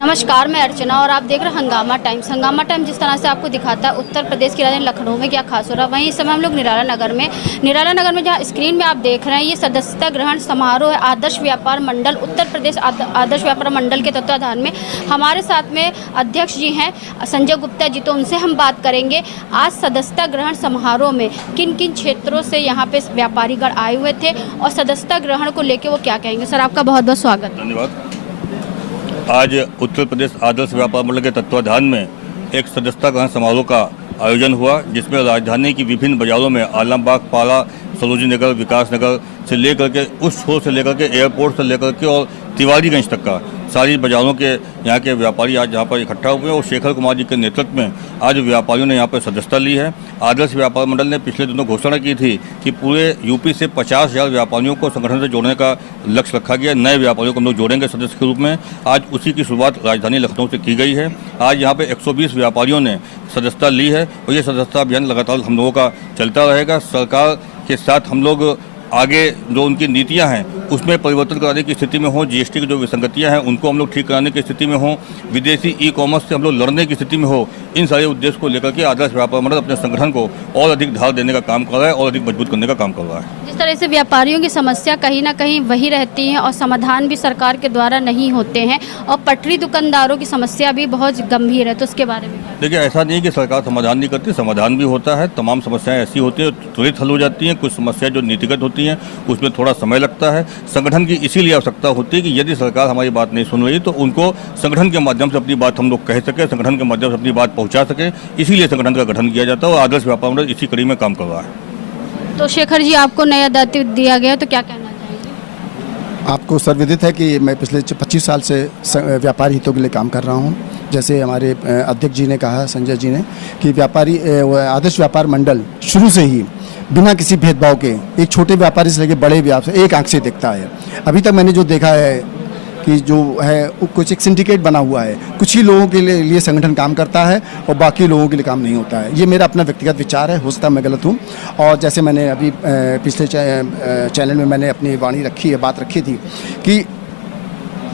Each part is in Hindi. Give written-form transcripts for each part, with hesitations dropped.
नमस्कार, मैं अर्चना और आप देख रहे हैं हंगामा टाइम्स। हंगामा टाइम्स जिस तरह से आपको दिखाता है उत्तर प्रदेश की राजधानी लखनऊ में क्या खास हो रहा है, वहीं इस समय हम लोग निराला नगर में जहां स्क्रीन में आप देख रहे हैं ये सदस्यता ग्रहण समारोह है आदर्श व्यापार मंडल उत्तर प्रदेश आदर्श व्यापार मंडल के तत्वाधान में। हमारे साथ में अध्यक्ष जी हैं संजय गुप्ता जी, तो उनसे हम बात करेंगे आज सदस्यता ग्रहण समारोह में किन किन क्षेत्रों से यहाँ पे व्यापारीगण आए हुए थे और सदस्यता ग्रहण को लेकर वो क्या कहेंगे। सर, आपका बहुत बहुत स्वागत। धन्यवाद। आज उत्तर प्रदेश आदर्श व्यापार मंडल के तत्वाधान में एक सदस्यता ग्रहण समारोह का आयोजन हुआ, जिसमें राजधानी की विभिन्न बाजारों में आलमबाग, पाला, सरोजिनी नगर, विकास नगर से लेकर के उस छोर से लेकर के एयरपोर्ट से लेकर के और तिवारीगंज तक का सारी बाजारों के यहाँ के व्यापारी आज यहाँ पर इकट्ठा हुए हैं और शेखर कुमार जी के नेतृत्व में आज व्यापारियों ने यहाँ पर सदस्यता ली है। आदर्श व्यापार मंडल ने पिछले दिनों घोषणा की थी कि पूरे यूपी से 50,000 व्यापारियों को संगठन से जोड़ने का लक्ष्य रखा गया। नए व्यापारियों को हम लोग जोड़ेंगे सदस्य के रूप में। आज उसी की शुरुआत राजधानी लखनऊ से की गई है। आज यहाँ पर 120 व्यापारियों ने सदस्यता ली है और ये सदस्यता अभियान लगातार हम लोगों का चलता रहेगा। सरकार के साथ हम लोग आगे जो उनकी नीतियां हैं उसमें परिवर्तन कराने की स्थिति में हो, जीएसटी की जो विसंगतियां हैं उनको हम लोग ठीक कराने की स्थिति में हो, विदेशी ई कॉमर्स से हम लोग लड़ने की स्थिति में हो, इन सारे उद्देश्य को लेकर के आदर्श व्यापार मंडल अपने संगठन को और अधिक ढाल देने का काम कर रहा है और अधिक मजबूत करने का काम कर रहा है। जिस तरह से व्यापारियों की समस्या कहीं ना कहीं वही रहती है और समाधान भी सरकार के द्वारा नहीं होते हैं और पटरी दुकानदारों की समस्या भी बहुत गंभीर है, तो उसके बारे में देखिए, ऐसा नहीं कि सरकार समाधान नहीं करती, समाधान भी होता है। तमाम समस्याएं ऐसी होती हैं त्वरित हल हो जाती हैं। कुछ समस्याएं जो नीतिगत होती हैं उसमें थोड़ा समय लगता है। संगठन की इसीलिए आवश्यकता होती है कि यदि सरकार हमारी बात नहीं सुन रही तो उनको संगठन के माध्यम से अपनी बात हम लोग कह सके, संगठन के माध्यम से अपनी बात पहुंचा सके। इसीलिए संगठन का गठन किया जाता है और आदर्श व्यापार मंडल इसी कड़ी में काम कर रहा है। तो शेखर जी, आपको नया दायित्व दिया गया तो क्या कहना चाहिए? आपको सर्वविदित है कि मैं पिछले 25 साल से व्यापारी हितों के लिए काम कर रहा हूं। जैसे हमारे अध्यक्ष जी ने कहा, संजय जी ने, कि व्यापारी आदर्श व्यापार मंडल शुरू से ही बिना किसी भेदभाव के एक छोटे व्यापारी से लेकर बड़े व्यापारी एक आंख से देखता है। अभी तक मैंने जो देखा है कि जो है कुछ एक सिंडिकेट बना हुआ है, कुछ ही लोगों के लिए संगठन काम करता है और बाकी लोगों के लिए काम नहीं होता है। ये मेरा अपना व्यक्तिगत विचार है, हो सकता है मैं गलत हूँ। और जैसे मैंने अभी पिछले चैनल में मैंने अपनी वाणी रखी है, बात रखी थी कि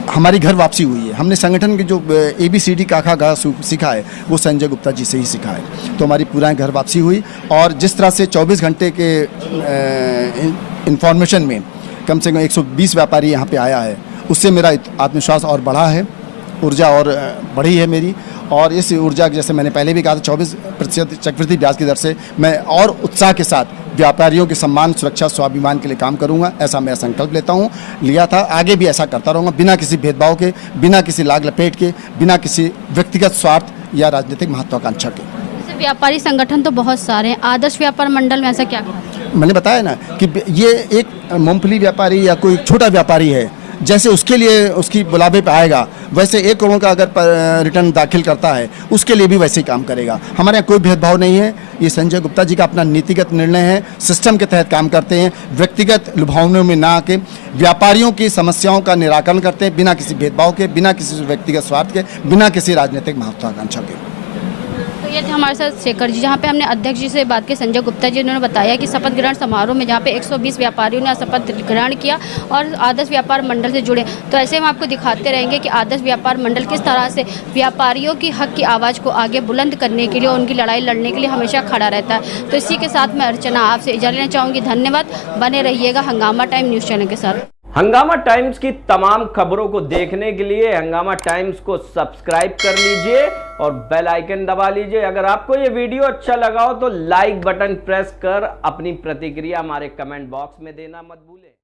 हमारी घर वापसी हुई है। हमने संगठन की जो ABCD काखा गा सीखा है वो संजय गुप्ता जी से ही सीखा है। तो हमारी पूरा घर वापसी हुई और जिस तरह से 24 घंटे के इंफॉर्मेशन में कम से कम 120 व्यापारी यहाँ पे आया है, उससे मेरा आत्मविश्वास और बढ़ा है, ऊर्जा और बढ़ी है मेरी। और इस ऊर्जा जैसे मैंने पहले भी कहा था 24% चक्रवृद्धि ब्याज की दर से मैं और उत्साह के साथ व्यापारियों के सम्मान, सुरक्षा, स्वाभिमान के लिए काम करूंगा। ऐसा मैं संकल्प लिया था, आगे भी ऐसा करता रहूँगा, बिना किसी भेदभाव के, बिना किसी लाग लपेट के, बिना किसी व्यक्तिगत स्वार्थ या राजनीतिक महत्वाकांक्षा के। जैसे व्यापारी संगठन तो बहुत सारे हैं, आदर्श व्यापार मंडल में ऐसा क्या? मैंने बताया ना कि ये एक मूंगफली व्यापारी या कोई छोटा व्यापारी है, जैसे उसके लिए उसकी बुलावे पे आएगा वैसे 1 करोड़ का अगर रिटर्न दाखिल करता है उसके लिए भी वैसे ही काम करेगा। हमारे यहाँ कोई भेदभाव नहीं है। ये संजय गुप्ता जी का अपना नीतिगत निर्णय है, सिस्टम के तहत काम करते हैं, व्यक्तिगत लुभावनों में ना आके व्यापारियों की समस्याओं का निराकरण करते हैं, बिना किसी भेदभाव के, बिना किसी व्यक्तिगत स्वार्थ के, बिना किसी राजनीतिक महत्वाकांक्षा के। तो ये थे हमारे साथ शेखर जी, जहाँ पे हमने अध्यक्ष जी से बात की संजय गुप्ता जी, उन्होंने बताया कि शपथ ग्रहण समारोह में जहाँ पे 120 व्यापारियों ने शपथ ग्रहण किया और आदर्श व्यापार मंडल से जुड़े। तो ऐसे हम आपको दिखाते रहेंगे कि आदर्श व्यापार मंडल किस तरह से व्यापारियों की हक की आवाज़ को आगे बुलंद करने के लिए, उनकी लड़ाई लड़ने के लिए हमेशा खड़ा रहता है। तो इसी के साथ मैं अर्चना आपसे इजाज़त लेना चाहूँगी। धन्यवाद। बने रहिएगा हंगामा टाइम न्यूज़ चैनल के साथ। हंगामा टाइम्स की तमाम खबरों को देखने के लिए हंगामा टाइम्स को सब्सक्राइब कर लीजिए और बेल आइकन दबा लीजिए। अगर आपको ये वीडियो अच्छा लगा हो तो लाइक बटन प्रेस कर अपनी प्रतिक्रिया हमारे कमेंट बॉक्स में देना मत भूलें।